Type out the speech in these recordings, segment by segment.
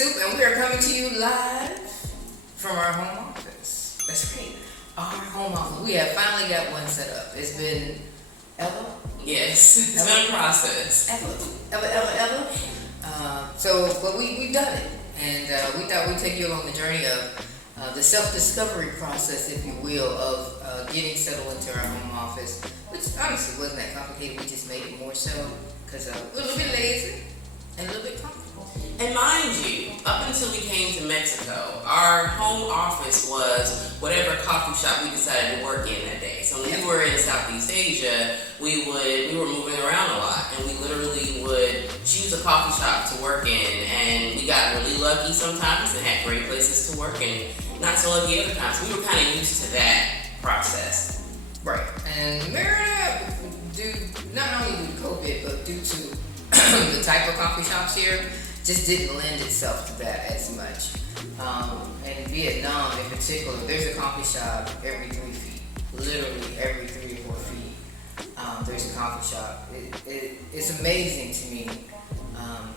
And we are coming to you live from our home office. That's great. Our home office. We have finally got one set up. It's been ever? Yes, it's been a process. Ever. But we've done it. And we thought we'd take you along the journey of the self-discovery process, if you will, of getting settled into our home office, which honestly wasn't that complicated. We just made it more so because we're a little bit lazy and a little bit comfortable. And mind you, up until we came to Mexico, our home office was whatever coffee shop we decided to work in that day. So when we were in Southeast Asia, we were moving around a lot, and we literally would choose a coffee shop to work in, and we got really lucky sometimes and had great places to work, and not so lucky other times. We were kind of used to that process. Right. And Merida, not only due to COVID, but due to the type of coffee shops here, just didn't lend itself to that as much. And in Vietnam in particular, there's a coffee shop every 3 feet. Literally every 3 or 4 feet, there's a coffee shop. It's amazing to me.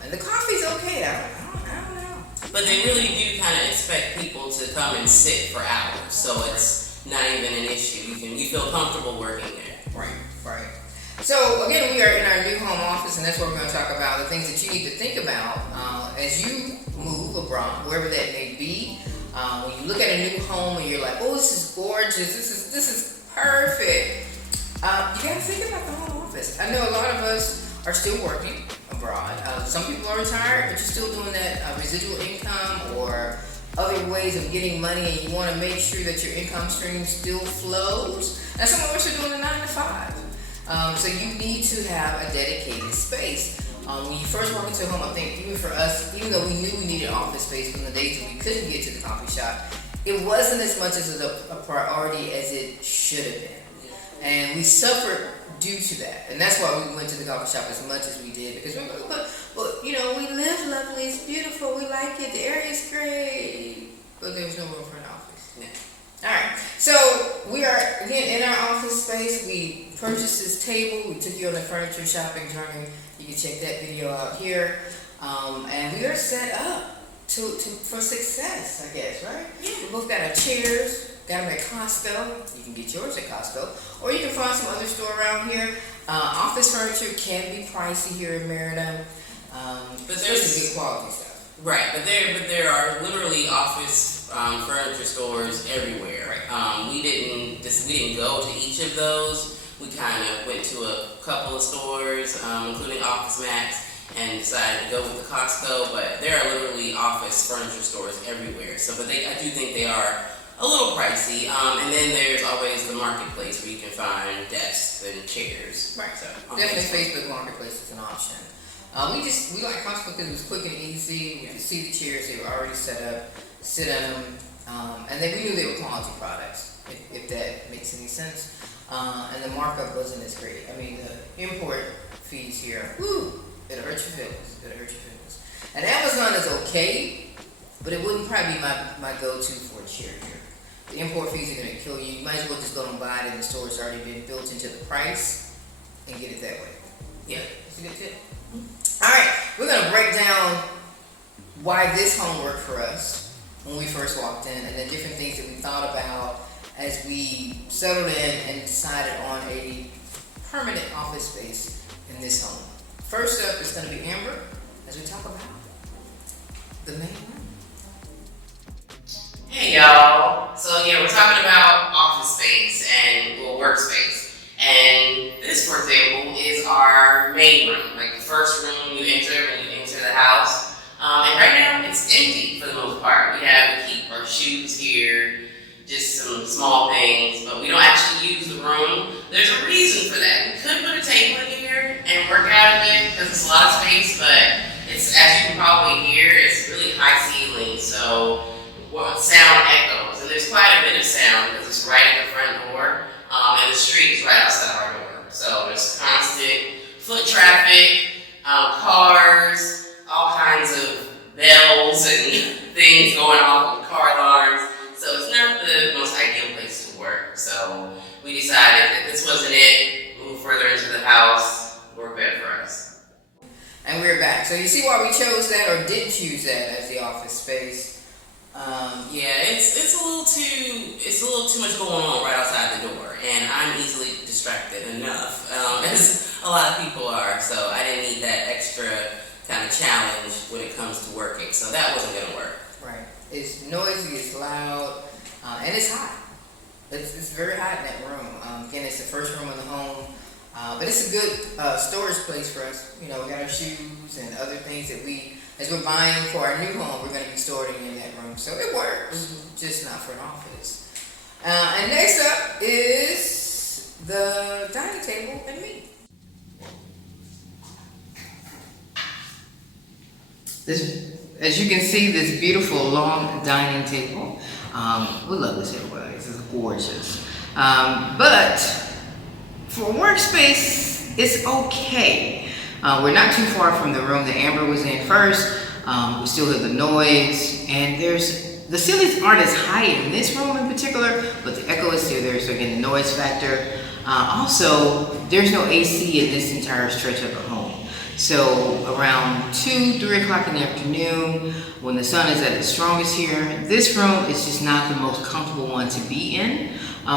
And the coffee's okay. I don't know. But they really do kind of expect people to come and sit for hours, so it's not even an issue. You feel comfortable working there. Right. So again, we are in our new home office, and that's what we're going to talk about, the things that you need to think about as you move abroad, wherever that may be. When you look at a new home and you're like, oh, this is gorgeous, this is perfect. You got to think about the home office. I know a lot of us are still working abroad. Some people are retired, but you're still doing that residual income or other ways of getting money, and you want to make sure that your income stream still flows. And some of us are doing a 9 to 5. So you need to have a dedicated space. When you first walk into a home, I think even for us, even though we knew we needed office space from the days that we couldn't get to the coffee shop, it wasn't as much as a priority as it should have been. And we suffered due to that. And that's why we went to the coffee shop as much as we did, because we live lovely, it's beautiful, we like it, the area's great, but there was no room for an office. Yeah. Alright, so we are again in our office space. We purchased this table. We took you on the furniture shopping journey. You can check that video out here. And we are set up for success, I guess, right? Yeah. We both got our chairs, got them at Costco. You can get yours at Costco, or you can find some other store around here. Office furniture can be pricey here in Merida, but there's good quality stuff. Right, but there are literally office furniture stores everywhere. Right. We didn't go to each of those. We kind of went to a couple of stores, including Office Max, and decided to go with the Costco. But there are literally office furniture stores everywhere. I do think they are a little pricey. And then there's always the marketplace where you can find desks and chairs. Right. So definitely Facebook Marketplace is an option. We like Costco because it was quick and easy. We could see the chairs; they were already set up. Sit on them, and then we knew they were quality products, if that makes any sense. And the markup wasn't as great. I mean, the import fees here, it'll hurt your feelings. And Amazon is okay, but it wouldn't probably be my go-to for a chair here. The import fees are going to kill you. You might as well just go and buy it in the store. It's already been built into the price, and get it that way. Yeah, that's a good tip. All right, we're going to break down why this home worked for us when we first walked in, and the different things that we thought about as we settled in and decided on a permanent office space in this home. First up is going to be Amber as we talk about the main room. Hey y'all. So we're talking about office space and workspace. And this, for example, is our main room, like the first room you enter when you enter the house. And right now it's empty for the most part. We have, we keep our shoes here, just some small things, but we don't actually use the room. There's a reason for that. We could put a table in here and work out of it because it's a lot of space, but it's, as you can probably hear, it's really high ceiling, so sound echoes, and there's quite a bit of sound because it's right at the front door, and the street is right outside our door. So there's constant foot traffic, cars, all kinds of bells and things going off with car alarms. So it's not the most ideal place to work. So we decided that this wasn't it, move further into the house, work better for us. And we're back. So you see why we chose that or did choose that as the office space. Yeah, it's a little too much going on right outside the door, and I'm easily distracted enough, as a lot of people are. So I didn't need that extra kind of challenge when it comes to working. So that wasn't gonna work. Right. It's noisy, it's loud, and it's hot. It's very hot in that room. Again, it's the first room in the home, but it's a good storage place for us. You know, we got our shoes and other things that as we're buying for our new home, we're going to be storing in that room. So it works, just not for an office. And next up is the dining table and me. As you can see, this beautiful long dining table. We love this anyway. This is gorgeous. But for a workspace, it's okay. We're not too far from the room that Amber was in first. We still hear the noise, and the ceilings aren't as high in this room in particular, but the echo is still there. So again, the noise factor. Also, there's no AC in this entire stretch of the home. So around 2, 3 o'clock in the afternoon, when the sun is at its strongest here, this room is just not the most comfortable one to be in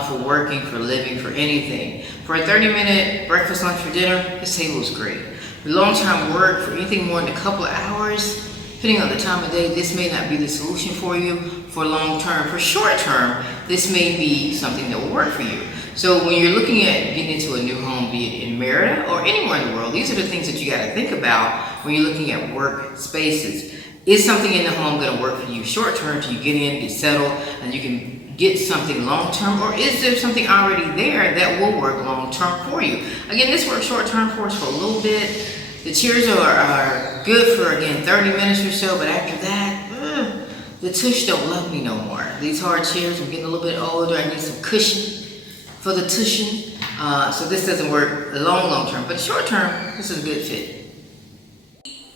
for working, for living, for anything. For a 30-minute breakfast, lunch, or dinner, this table is great. For long-term work, for anything more than a couple of hours, depending on the time of day, this may not be the solution for you. For long-term, for short-term, this may be something that will work for you. So when you're looking at getting into a new home, be it in Merida or anywhere in the world, these are the things that you got to think about when you're looking at work spaces. Is something in the home going to work for you short-term till you get in, get settled, and you can get something long-term, or is there something already there that will work long-term for you? Again, this works short-term for us for a little bit. The chairs are good for, again, 30 minutes or so, but after that, the tush don't love me no more. These hard chairs, I'm getting a little bit older, I need some cushion for the tushing. So this doesn't work long-term, but short-term, this is a good fit.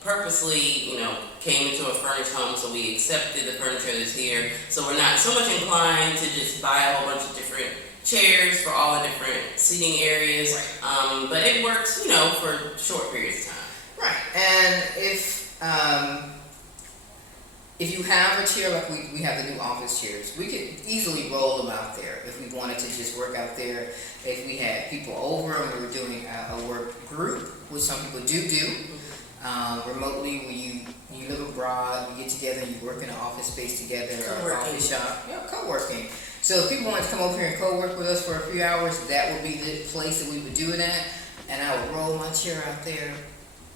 Purposely, came into a furnished home, so we accepted the furniture that's here. So we're not so much inclined to just buy a whole bunch of different chairs for all the different seating areas. Right. But it works, for short periods of time. Right. And if you have a chair like we have the new office chairs, we could easily roll them out there if we wanted to just work out there. If we had people over and we were doing a work group, which some people do remotely, when you live abroad, you get together, you work in an office space together, or a coffee shop, co-working. So if people wanted to come over here and co-work with us for a few hours, that would be the place that we would do it at. And I would roll my chair out there,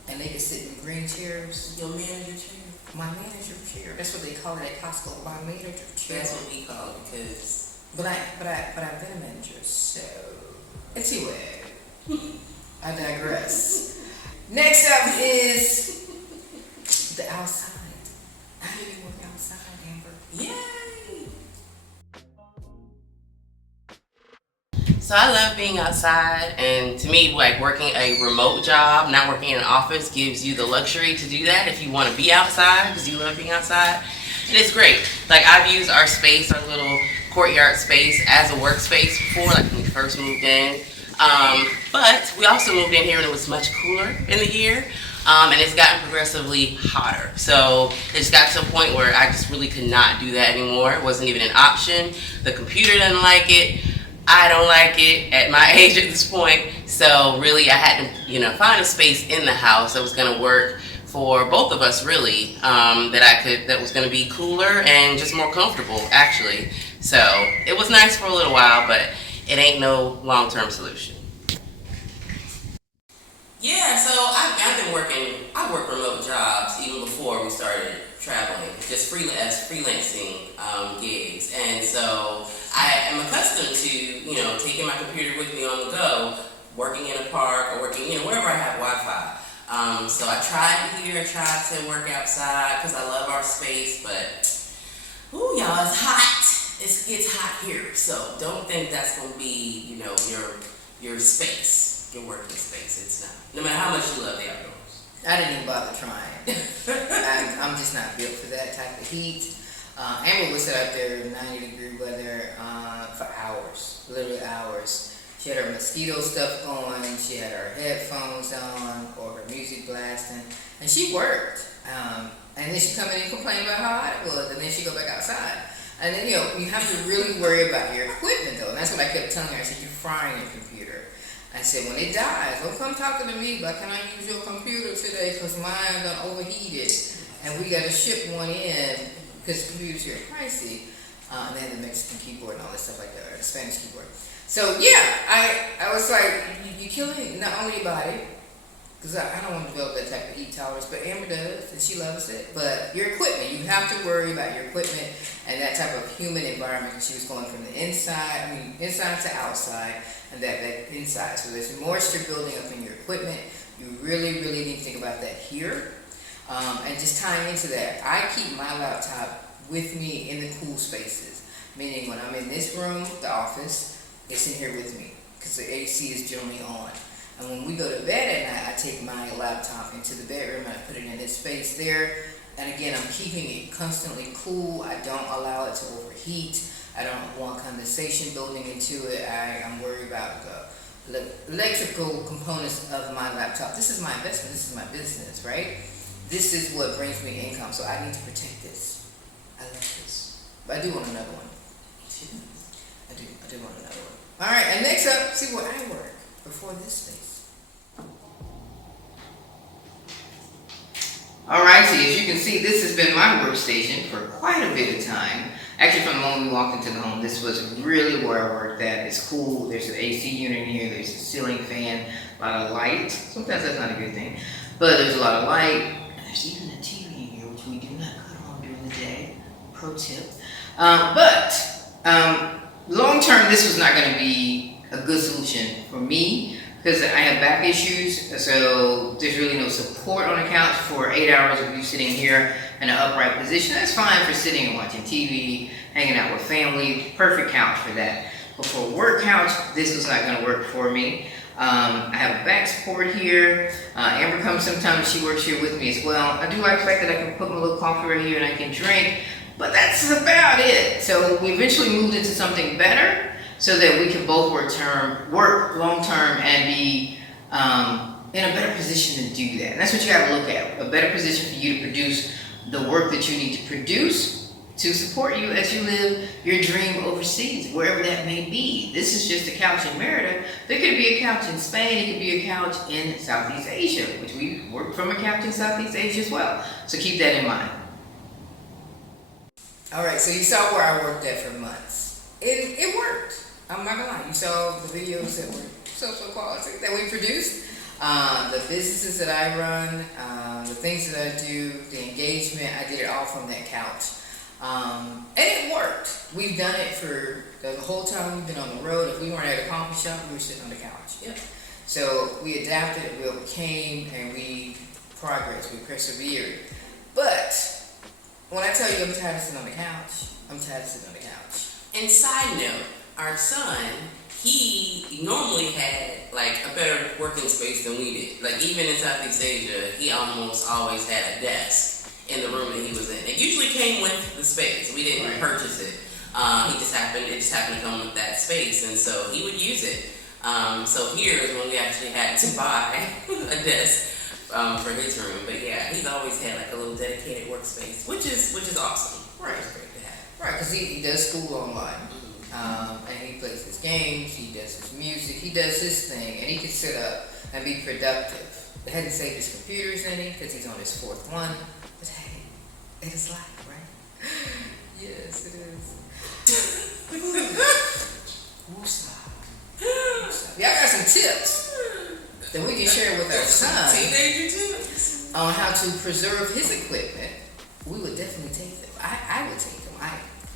and they could sit in green chairs. Your manager chair? My manager chair. That's what they call it at Costco. My manager chair. That's what we call it because. But I've been a manager, so anyway, I digress. Next up is the outside. How do you work outside, Amber? Yay! So I love being outside, and to me, like, working a remote job, not working in an office, gives you the luxury to do that if you want to be outside because you love being outside. And it's great. Like, I've used our space, our little courtyard space, as a workspace before, like when we first moved in. But we also moved in here and it was much cooler in the year. And it's gotten progressively hotter. So it's got to a point where I just really could not do that anymore. It wasn't even an option. The computer doesn't like it. I don't like it at my age at this point. So really I had to, find a space in the house that was going to work for both of us, really, that was going to be cooler and just more comfortable, actually. So it was nice for a little while, but it ain't no long-term solution. Yeah, so I worked remote jobs even before we started traveling, just freelancing gigs. And so I am accustomed to, taking my computer with me on the go, working in a park or working, wherever I have Wi-Fi. So I tried to work outside because I love our space, but, ooh, y'all, it's hot. It gets hot here. So don't think that's going to be, your space, your working space. It's not. No matter how much you love the outdoors. I didn't even bother trying. I'm just not built for that type of heat. Amber would sit out there in 90-degree weather for hours, literally hours. She had her mosquito stuff going, she had her headphones on, or her music blasting, and she worked. And then she'd come in and complain about how hot it was, and then she'd go back outside. And then, you have to really worry about your equipment, though. And that's what I kept telling her. I said, you're frying your computer. I said, when it dies, don't come talking to me, but can I use your computer today because mine done overheated and we got to ship one in because computers here are pricey. And they have the Mexican keyboard and all that stuff like that, or the Spanish keyboard. So yeah, I was like, you're killing not only your body, because I don't want to develop that type of heat tolerance, but Amber does, and she loves it. But your equipment, you have to worry about your equipment and that type of humid environment. She was going from the inside to outside, and that inside. So there's moisture building up in your equipment. You really, really need to think about that here. And just tying into that, I keep my laptop with me in the cool spaces. Meaning when I'm in this room, the office, it's in here with me, because the AC is generally on. And when we go to bed at night, I take my laptop into the bedroom and I put it in its space there. And again, I'm keeping it constantly cool. I don't allow it to overheat. I don't want condensation building into it. I'm worried about the electrical components of my laptop. This is my investment. This is my business, right? This is what brings me income. So I need to protect this. I love this. But I do want another one. I do want another one. All right, and next up, see where I work before this space. Alright, so as you can see, this has been my workstation for quite a bit of time. Actually, from the moment we walked into the home, this was really where I worked at. It's cool. There's an AC unit in here. There's a ceiling fan, a lot of light. Sometimes that's not a good thing, but there's a lot of light. And there's even a TV in here, which we do not cut on during the day. Pro tip. Long term, this was not going to be a good solution for me, because I have back issues, so there's really no support on the couch for 8 hours of you sitting here in an upright position. That's fine for sitting and watching TV, hanging out with family, perfect couch for that. But for a work couch, this was not going to work for me. I have a back support here. Amber comes sometimes, she works here with me as well. I do like the fact that I can put my little coffee right here and I can drink, but that's about it. So we eventually moved into something better, so that we can both work long term and be in a better position to do that. And that's what you got to look at, a better position for you to produce the work that you need to produce to support you as you live your dream overseas, wherever that may be. This is just a couch in Merida. There could be a couch in Spain, it could be a couch in Southeast Asia, which we work from a couch in Southeast Asia as well. So keep that in mind. All right, so you saw where I worked at for months. It worked. I'm not gonna lie, you saw the videos that were social quality that we produced, the businesses that I run, the things that I do, the engagement, I did it all from that couch. And it worked. We've done it for the whole time we've been on the road. If we weren't at a coffee shop, we were sitting on the couch. Yep. So we adapted, we overcame, and we progressed, we persevered. But when I tell you I'm tired of sitting on the couch, I'm tired of sitting on the couch. And side note, our son, he normally had like a better working space than we did. Like even in Southeast Asia, he almost always had a desk in the room that he was in. It usually came with the space. We didn't purchase it. It just happened to come with that space, and so he would use it. So here is when we actually had to buy a desk for his room. But yeah, he's always had like a little dedicated workspace, which is awesome. Right. It's great to have. Right, because he does school online. And he plays his games, he does his music, he does his thing, and he can sit up and be productive. It hadn't saved his computers any, because he's on his fourth one. But hey, it is life, right? Yes, it is. Woosah. Y'all got some tips that we can share with our son Teenager tips on how to preserve his equipment we would definitely take them. I would take them.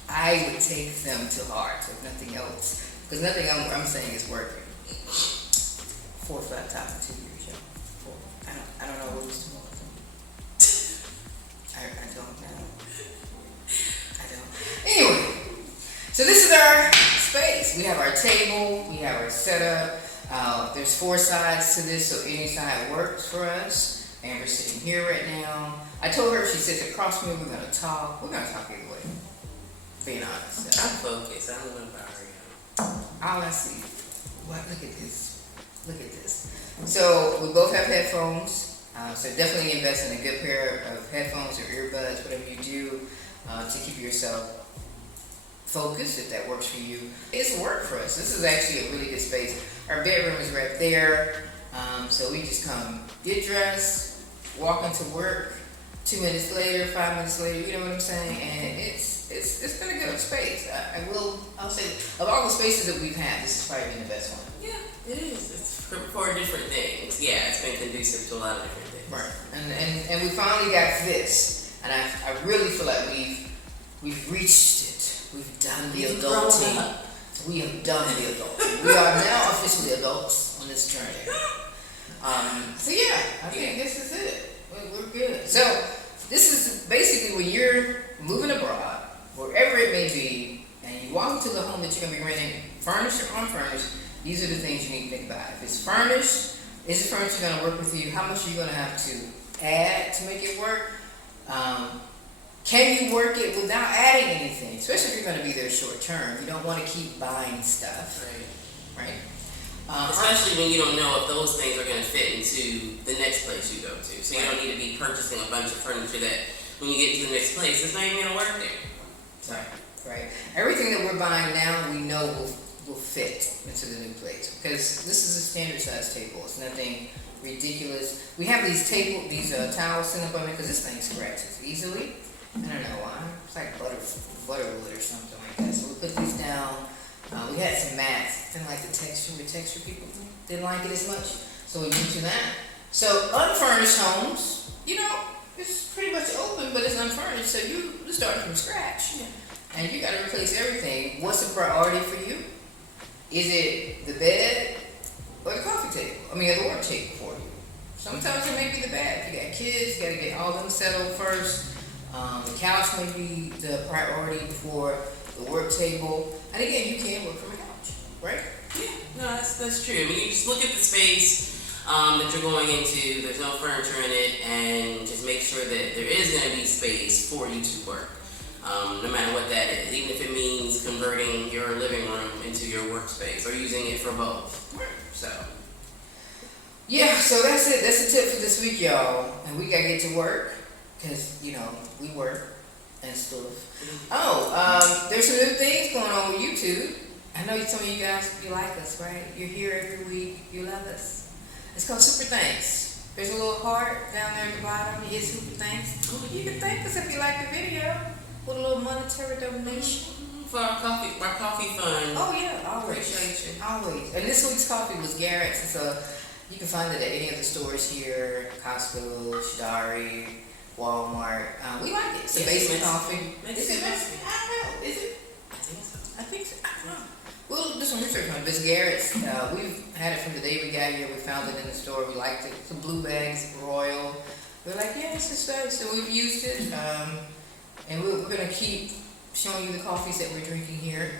I would take them to heart, if nothing else. Because nothing I'm saying is working. 4 or 5 times in 2 years, y'all. 4. I don't know what was tomorrow. I don't know. I don't. Anyway, so this is our space. We have our table. We have our setup. There's 4 sides to this, so any side works for us. And we're sitting here right now. I told her if she sits across from me, we're gonna talk. We're gonna talk either way. Being honest. I'm focused. I don't want to bother you. All I see. What? Look at this. Look at this. So we both have headphones. So definitely invest in a good pair of headphones or earbuds, whatever you do, to keep yourself focused, if that works for you. It's work for us. This is actually a really good space. Our bedroom is right there. So we just come, get dressed, walk into work. 2 minutes later, 5 minutes later, you know what I'm saying? And it's been a good space. I'll say, of all the spaces that we've had, this has probably been the best one. Yeah, it is. It's for different things. Yeah, it's been conducive to a lot of different things. Right. And we finally got this. And I really feel like we've reached it. We've done the adulting. We have done the adulting. We are now officially adults on this journey. So yeah, I think this is it. We're good. So this is basically when you're moving abroad, wherever it may be, and you walk into the home that you're going to be renting, furnished or unfurnished, these are the things you need to think about. If it's furnished, is the furniture going to work with you? How much are you going to have to add to make it work? Can you work it without adding anything? Especially if you're going to be there short term. You don't want to keep buying stuff. Right? Especially when you don't know if those things are going to fit into the next place you go to. So you don't need to be purchasing a bunch of furniture that when you get to the next place, it's not even going to work there. Right. Everything that we're buying now, we know will fit into the new place. Because this is a standard size table. It's nothing ridiculous. We have these towels sitting up on it because this thing scratches easily. I don't know why. It's like butterwood or something like that. So we put these down. We had some mats. Didn't like the texture people didn't like it as much. So we moved to that. So unfurnished homes, it's pretty much open, but it's unfurnished. So you start from scratch. Yeah. And you got to replace everything. What's the priority for you? Is it the bed or the coffee table? Or the work table for you? Sometimes it may be the bed. If you got kids, you got to get all them settled first. The couch may be the priority before the work table. And again, you can work from a couch, right? Yeah, no, that's true. You just look at the space that you're going into. There's no furniture in it, and just make sure that there is going to be space for you to work, no matter what that is. Even if it means converting your living room into your workspace or using it for both. So. Yeah, so that's it. That's the tip for this week, y'all. And we gotta get to work because we work and stuff. There's some new things going on with YouTube. I know some of you guys, you like us, right? You're here every week. You love us. It's called Super Thanks. There's a little heart down there at the bottom. You hit Super Thanks. You can thank us if you like the video with a little monetary donation. For our coffee fund. Oh yeah, always. Appreciate you. Always. And this week's coffee was Garrett's. You can find it at any of the stores here, Costco, Shadari, Walmart. We like it. It's a basic coffee. Is it Mexican? I don't know. Is it? I think so. I don't know. We'll do some research on it. It's Garrett's. We've had it from the day we got here. We found it in the store. We liked it. Some blue bags, royal. We're like, yeah, this is good. So we've used it. And we're going to keep showing you the coffees that we're drinking here.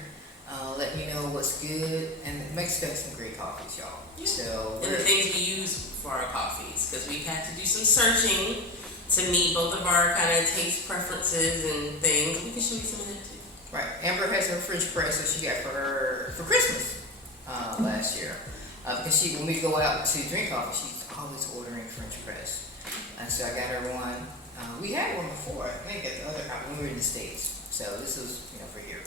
Let me know what's good. And Mexico has some great coffees, y'all. Yeah. So and the things we use for our coffees, because we've had to do some searching to meet both of our kind of taste preferences and things. We can show you some of that too. Right. Amber has her French press that she got for Christmas last year. Because when we go out to drink coffee, she's always ordering French press. And so I got her one. We had one before, I think, at the other when we were in the States. So this was, for here.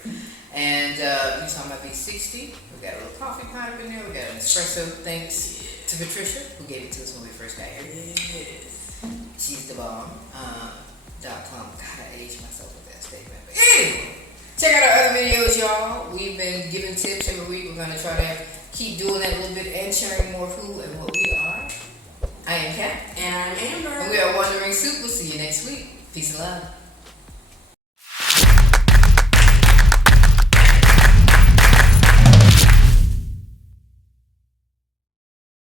And you saw my V60. We got a little coffee pot up in there. We got an espresso. Thanks to Patricia, who gave it to us when we first got here. Yes. She's the bomb. .com. God, I aged myself with that statement. But anyway, check out our other videos, y'all. We've been giving tips every week. We're going to try to keep doing that a little bit and sharing more who and what we are. I am Kat. And I'm Amber. And we are Wondering Soup. We'll see you next week. Peace and love.